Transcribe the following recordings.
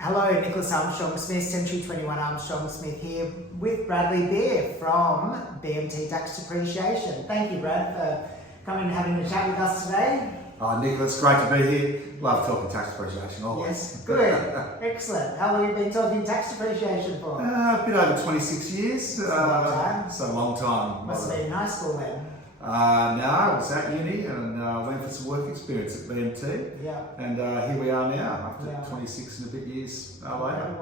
Hello, Nicholas Armstrong-Smith, Century 21 Armstrong-Smith here with Bradley Beer from BMT Tax Depreciation. Thank you, Brad, for coming and having a chat with us today. Nicholas, great to be here. Love talking tax depreciation always. Yes, good. Excellent. How long have you been talking tax depreciation for? A bit over 26 years. That's a long time. So a long time. Must have been in high school then. No, I was at uni and went for some work experience at BMT. Yeah. And here we are now, after 26 and a bit years later.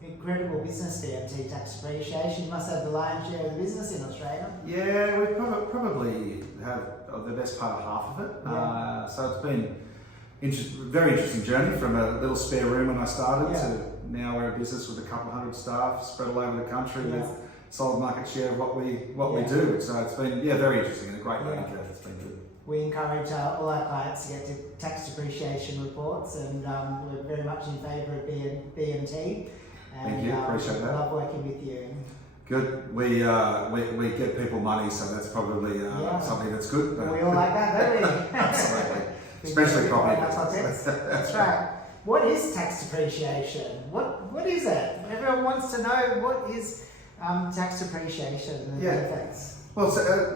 Incredible business, BMT Tax Depreciation. You must have the lion's share of the business in Australia. Yeah, we probably have the best part of half of it. Yeah. So it's been very interesting journey from a little spare room when I started to now we're a business with a couple of hundred staff spread all over the country with solid market share of what we do. So it's been very interesting and a great learning curve. It's been good. We encourage all our clients to get to tax depreciation reports, and we're very much in favour of BMT. And, thank you, appreciate that. Love working with you. Good. We get people money, so that's probably something that's good. We all like that, don't we? Absolutely. Especially property. That's right. What is tax depreciation? What is it? Everyone wants to know what is tax depreciation and the benefits. Well,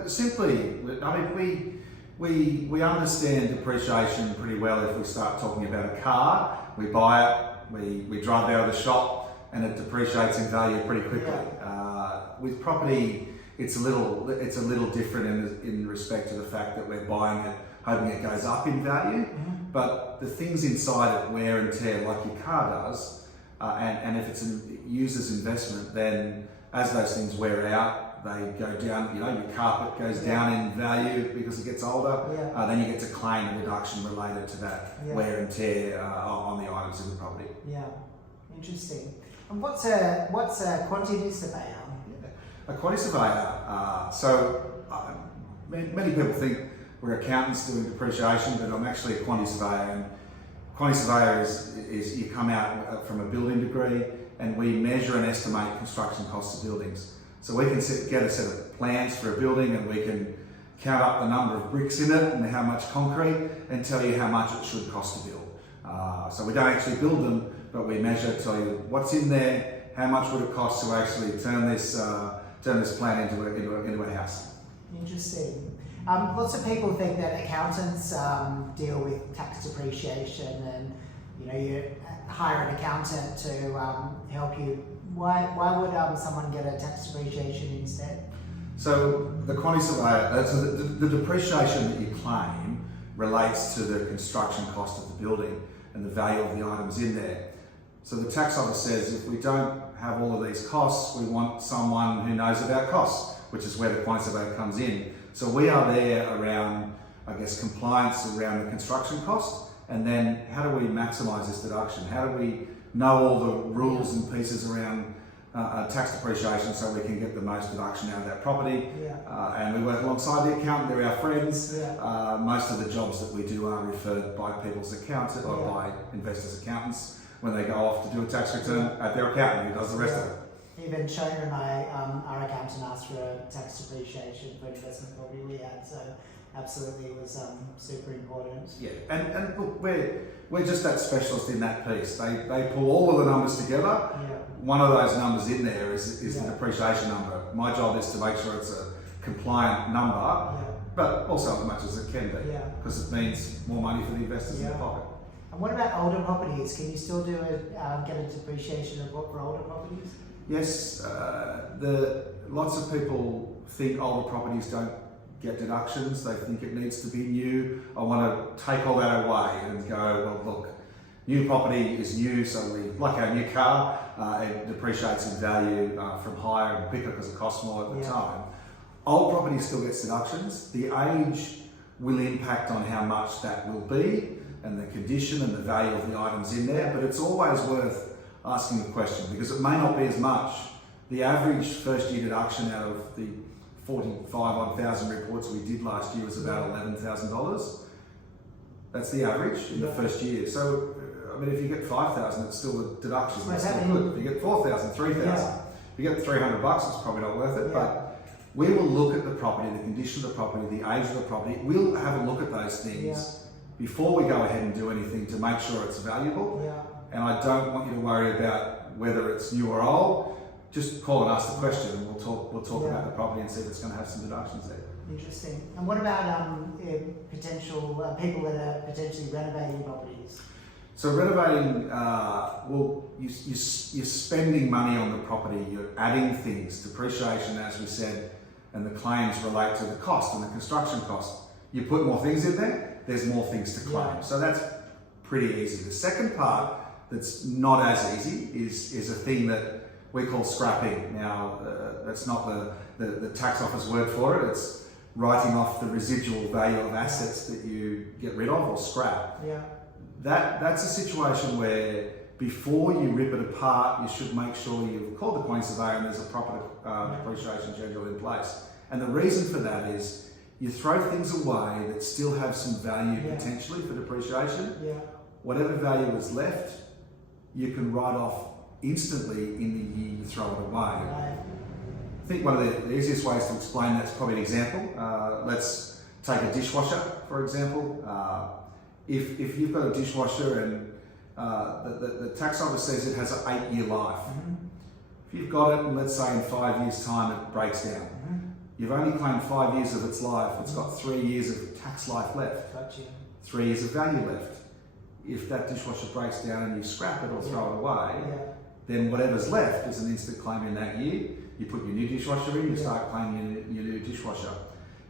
simply, I mean, we understand depreciation pretty well if we start talking about a car. We buy it, we drive it out of the shop, and it depreciates in value pretty quickly. With property, it's a little different in respect to the fact that we're buying it, hoping it goes up in value. But the things inside it, wear and tear, like your car does, and if it's a user's investment, then as those things wear out, they go down. Your carpet goes down in value because it gets older. Then you get to claim a deduction related to that wear and tear on the items in the property. Yeah, interesting. And what's a quantity surveyor? A quantity surveyor. Many people think we're accountants doing depreciation, but I'm actually a quantity surveyor. And quantity surveyor is you come out from a building degree, and we measure and estimate construction costs of buildings. So we can get a set of plans for a building, and we can count up the number of bricks in it and how much concrete, and tell you how much it should cost to build. So we don't actually build them, but we measure, tell you what's in there, how much would it cost to actually turn this plan into a house. Interesting. Lots of people think that accountants deal with tax depreciation, and you hire an accountant to help you. Why would someone get a tax depreciation instead? So the quantity surveyor, the depreciation that you claim relates to the construction cost of the building and the value of the items in there. So the tax office says if we don't have all of these costs, we want someone who knows about costs, which is where the quantity surveyor comes in. So we are there around, compliance around the construction cost, and then how do we maximise this deduction? How do we know all the rules and pieces around tax depreciation so we can get the most deduction out of that property? And we work alongside the accountant, they're our friends. Most of the jobs that we do are referred by people's accountants or by investors' accountants when they go off to do a tax return at their accountant who does the rest of it. Even Shona and I, our accountant asked for a tax depreciation for investment property we had, so absolutely it was super important. Yeah, and look, we're just that specialist in that piece. They pull all of the numbers together. One of those numbers in there is the depreciation number. My job is to make sure it's a compliant number, but also as much as it can be, because it means more money for the investors in their pocket. And what about older properties? Can you still get a depreciation report for older properties? Yes, lots of people think older properties don't get deductions. They think it needs to be new. I want to take all that away and go, well, look, new property is new, so like our new car, it depreciates in value from higher and quicker because it costs more at the time. Old property still gets deductions. The age will impact on how much that will be, and the condition and the value of the items in there, but it's always worth asking the question because it may not be as much. The average first year deduction out of the 45,000 reports we did last year was about $11,000. That's the average in the first year. So, I mean, if you get 5,000, it's still the deduction. It's still good. If you get 4,000, 3,000, if you get $300, it's probably not worth it. But we will look at the property, the condition of the property, the age of the property. We'll have a look at those things before we go ahead and do anything to make sure it's valuable. Yeah. And I don't want you to worry about whether it's new or old. Just call and ask the question, and we'll talk about the property and see if it's going to have some deductions there. Interesting. And what about potential people that are potentially renovating properties? So renovating, you're spending money on the property, you're adding things, depreciation as we said, and the claims relate to the cost and the construction cost. You put more things in there, there's more things to claim. Yeah. So that's pretty easy. The second part that's not as easy is a thing that we call scrapping. Now, that's not the tax office word for it, it's writing off the residual value of assets that you get rid of or scrap. Yeah. That's a situation where before you rip it apart, you should make sure you've called the coin surveyor and there's a proper depreciation schedule in place. And the reason for that is you throw things away that still have some value potentially for depreciation. Yeah. Whatever value is left, you can write off instantly in the year you throw it away. Right. I think one of the easiest ways to explain that's probably an example. Let's take a dishwasher, for example. If you've got a dishwasher and the tax office says it has an 8-year life. Mm-hmm. If you've got it and let's say in 5 years' time it breaks down, you've only claimed 5 years of its life, it's got 3 years of tax life left, Gotcha. 3 years of value left. If that dishwasher breaks down and you scrap it or throw it away, then whatever's left is an instant claim in that year. You put your new dishwasher in, you start claiming your new dishwasher.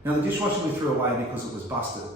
Now the dishwasher we threw away because it was busted.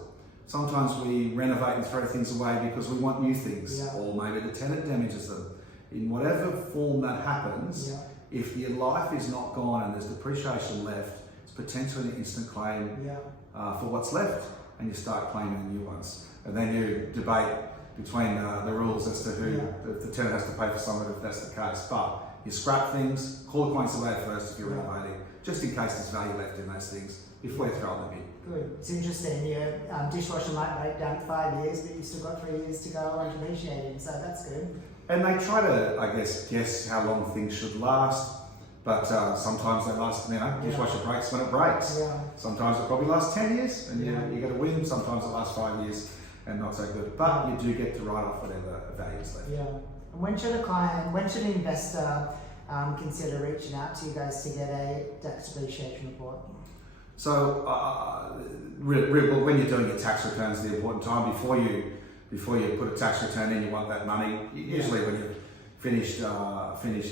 Sometimes we renovate and throw things away because we want new things, or maybe the tenant damages them. In whatever form that happens, if your life is not gone and there's depreciation left, it's potentially an instant claim for what's left, and you start claiming new ones. And then you debate between the rules as to who the tenant has to pay for some of it if that's the case. But you scrap things, call the coin surveyor first if you're renovating, just in case there's value left in those things before you throw them in. Good. It's interesting. Your dishwasher might break down 5 years, but you've still got 3 years to go on depreciating, so that's good. And they try to, I guess how long things should last, but sometimes they last, dishwasher breaks when it breaks. Yeah. Sometimes it probably lasts 10 years and you get a win, sometimes it lasts 5 years and not so good. But you do get to write off whatever value is left. Yeah. And when should an investor consider reaching out to you guys to get a tax depreciation report? So, when you're doing your tax returns, the important time before you put a tax return in, you want that money. Usually, when you've finished,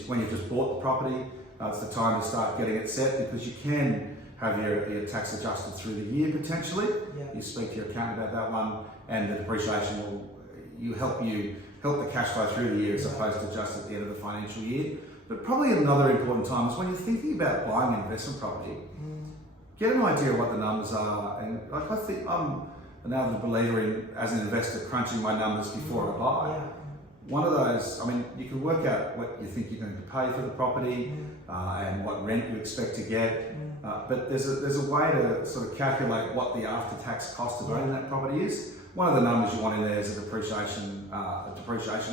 when you've just bought the property, it's the time to start getting it set because you can have your tax adjusted through the year potentially. You speak to your accountant about that one, and the depreciation will help the cash flow through the year as opposed to just at the end of the financial year. But probably another important time is when you're thinking about buying an investment property. Get an idea of what the numbers are, and I think I'm an avid believer in, as an investor, crunching my numbers before I buy. One of those, you can work out what you think you're going to pay for the property and what rent you expect to get, but there's a way to sort of calculate what the after-tax cost of owning that property is. One of the numbers you want in there is a depreciation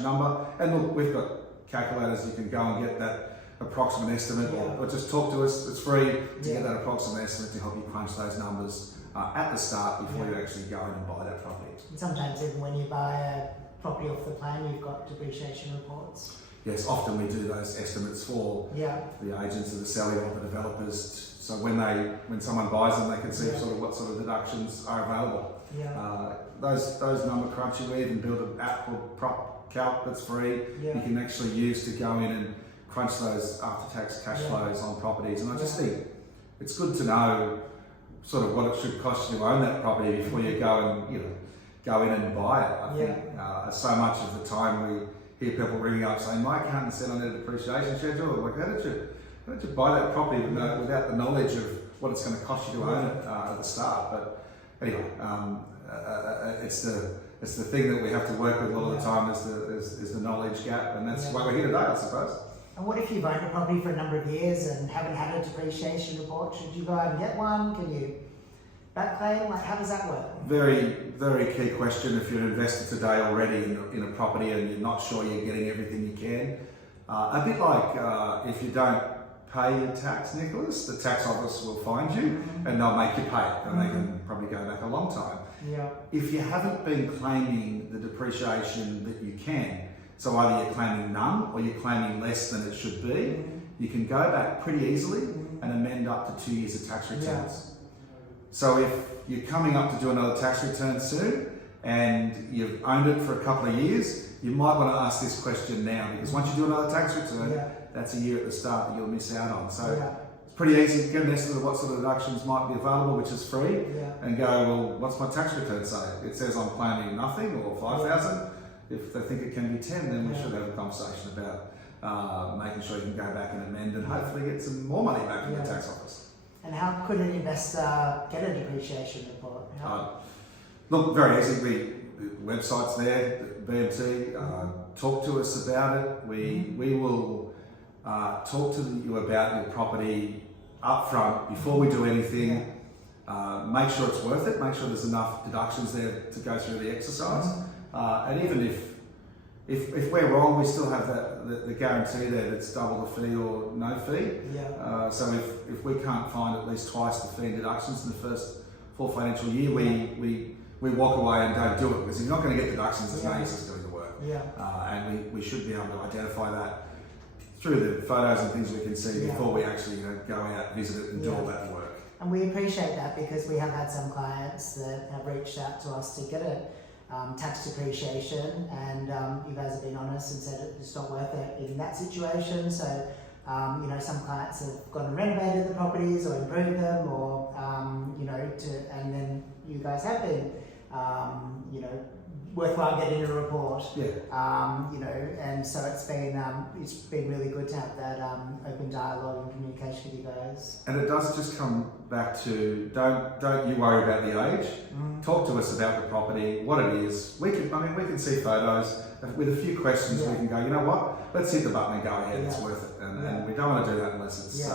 number, and look, we've got calculators you can go and get that approximate estimate, or just talk to us. It's free to get that approximate estimate to help you crunch those numbers at the start before you actually go in and buy that property. And sometimes even when you buy a property off the plan, you've got depreciation reports. Yes, often we do those estimates for the agents that are selling or the developers, so when someone buys them, they can see what sort of deductions are available. Those number crunching, we even build an app called Prop Calc that's free. You can actually use to go in and crunch those after-tax cash flows on properties, and I just think it's good to know sort of what it should cost you to own that property before you go in and buy it. I think so much of the time we hear people ringing up saying, "My accountant said on a depreciation schedule." I'm like, how did you buy that property without the knowledge of what it's going to cost you to own it at the start? But anyway, it's the thing that we have to work with a lot of the time is the knowledge gap, and that's why we're here today, I suppose. And what if you've owned a property for a number of years and haven't had a depreciation report? Should you go out and get one? Can you back claim? How does that work? Very, very key question. If you're an investor today already in a property and you're not sure you're getting everything you can, a bit like if you don't pay your tax, Nicholas, the tax office will find you and they'll make you pay it, and they can probably go back a long time. Yeah. If you haven't been claiming the depreciation that you can, so either you're claiming none or you're claiming less than it should be, you can go back pretty easily and amend up to 2 years of tax returns. So if you're coming up to do another tax return soon and you've owned it for a couple of years, you might want to ask this question now, because once you do another tax return, that's a year at the start that you'll miss out on. So it's pretty easy to get an estimate of what sort of deductions might be available, which is free, and go, well, what's my tax return say? It says I'm claiming nothing or 5,000. If they think it can be 10, then we should have a conversation about making sure you can go back and amend and hopefully get some more money back from the tax office. And how could an investor get a depreciation report? Look, very easy. The website's there, BMT. Talk to us about it. We will talk to you about your property up front before we do anything. Make sure it's worth it. Make sure there's enough deductions there to go through the exercise. And even if we're wrong, we still have the guarantee there that's double the fee or no fee. So if we can't find at least twice the fee and deductions in the first full financial year, we walk away and don't do it, because if you're not going to get deductions, there's no use us doing the work. And we should be able to identify that through the photos and things we can see before we actually go out, visit it and do all that work. And we appreciate that, because we have had some clients that have reached out to us to get a tax depreciation, and you guys have been honest and said it's not worth it in that situation. So some clients have gone and renovated the properties or improved them, or and then you guys have been worthwhile getting a report. And so it's been really good to have that open dialogue and communication with you guys. And it does just come back to don't you worry about the age. Talk to us about the property, what it is. We can see photos with a few questions. We can go, you know what? Let's hit the button and go ahead. It's worth it. And we don't want to do that unless it's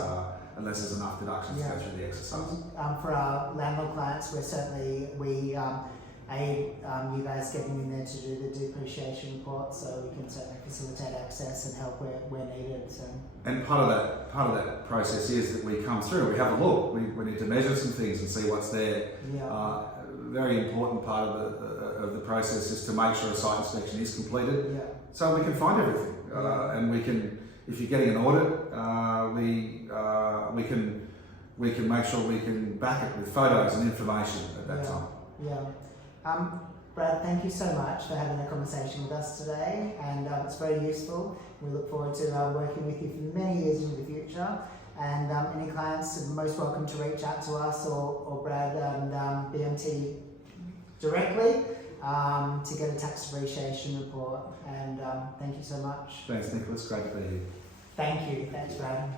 unless there's enough deductions to go through the exercise. For our landlord clients, we're certainly aid you guys getting in there to do the depreciation report, so we can certainly facilitate access and help where needed. So. And part of that process is that we come through, we have a look, we need to measure some things and see what's there. Very important part of the process is to make sure a site inspection is completed, so we can find everything. And we can, if you're getting an audit, we can make sure we can back it with photos and information at that time. Brad, thank you so much for having a conversation with us today, and it's very useful. We look forward to working with you for many years into the future, and any clients are most welcome to reach out to us or Brad and BMT directly to get a tax depreciation report. And thank you so much. Thanks, Nicholas. Great to be here. Thank you. Thanks, Brad.